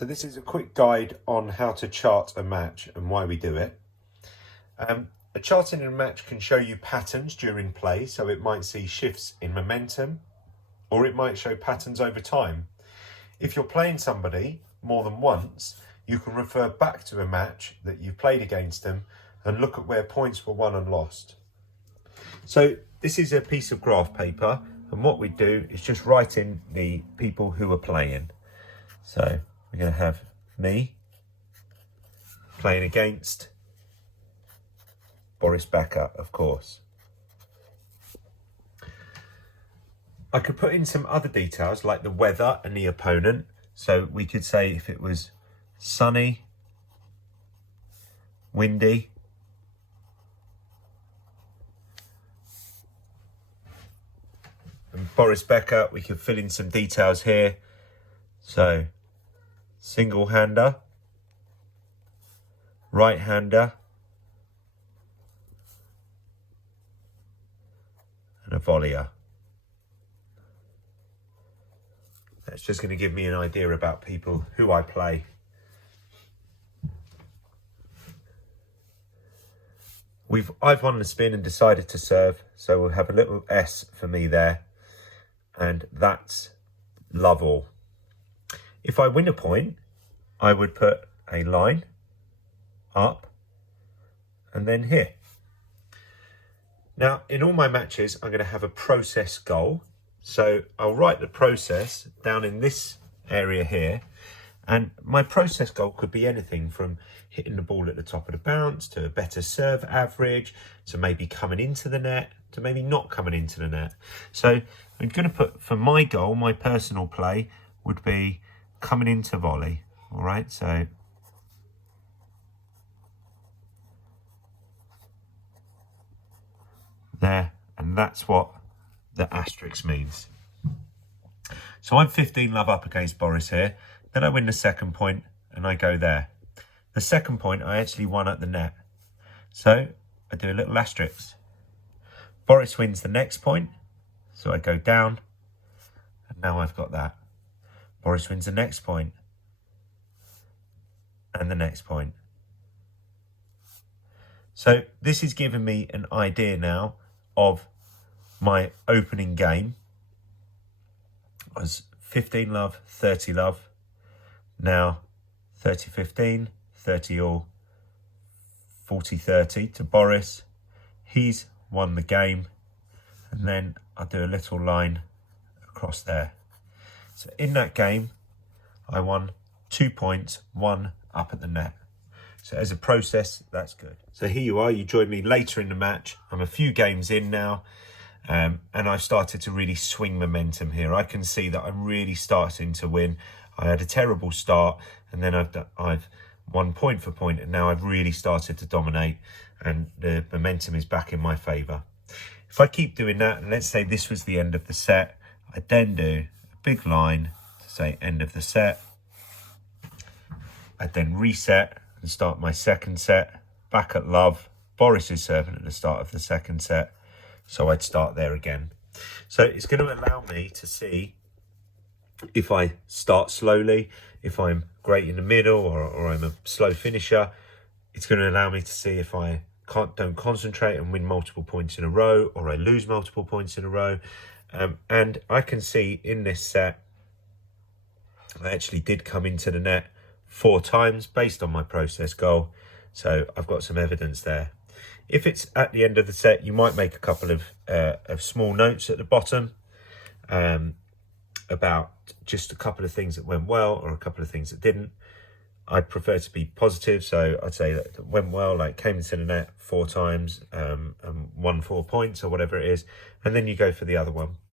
So this is a quick guide on how to chart a match and why we do it. A charting in a match can show you patterns during play, so it might see shifts in momentum, or it might show patterns over time. If you're playing somebody more than once, you can refer back to a match that you've played against them and look at where points were won and lost. So this is a piece of graph paper, and what we do is just write in the people who are playing. So we're going to have me playing against Boris Becker, of course. I could put in some other details like the weather and the opponent. So we could say if it was sunny, windy, and Boris Becker, we could fill in some details here. So single-hander, right-hander, and a volleyer. That's just going to give me an idea about people who I play. I've won the spin and decided to serve, so we'll have a little S for me there, and that's love all. If I win a point, I would put a line up and then here. Now, in all my matches, I'm going to have a process goal. So I'll write the process down in this area here. And my process goal could be anything from hitting the ball at the top of the bounce to a better serve average, to maybe coming into the net, to maybe not coming into the net. So I'm going to put, for my goal, my personal play would be coming into volley. All right, so there, and that's what the asterisk means. So I'm 15 love up against Boris here. Then I win the second point and I go there. The second point I actually won at the net. So I do a little asterisk. Boris wins the next point. So I go down and now I've got that. Boris wins the next point and the next point. So this is giving me an idea now of my opening game. Was 15 love, 30 love. Now 30-15, 30 all, 40-30 to Boris. He's won the game. And then I'll do a little line across there. So in that game, I won 2 points, 1 up at the net. So as a process, that's good. So here you are, you joined me later in the match. I'm a few games in now, and I've started to really swing momentum here. I can see that I'm really starting to win. I had a terrible start, and then I've won point for point, and now I've really started to dominate, and the momentum is back in my favour. If I keep doing that, and let's say this was the end of the set, I then do a big line to say end of the set. I then reset and start my second set, back at love. Boris is serving at the start of the second set, so I'd start there again. So it's going to allow me to see if I start slowly, if I'm great in the middle or I'm a slow finisher. It's going to allow me to see if I don't concentrate and win multiple points in a row, or I lose multiple points in a row. And I can see in this set, I actually did come into the net 4 times based on my process goal. So I've got some evidence there. If it's at the end of the set, you might make a couple of small notes at the bottom about just a couple of things that went well or a couple of things that didn't. I'd prefer to be positive, so I'd say that it went well, like came into the net 4 times and won 4 points or whatever it is, and then you go for the other one.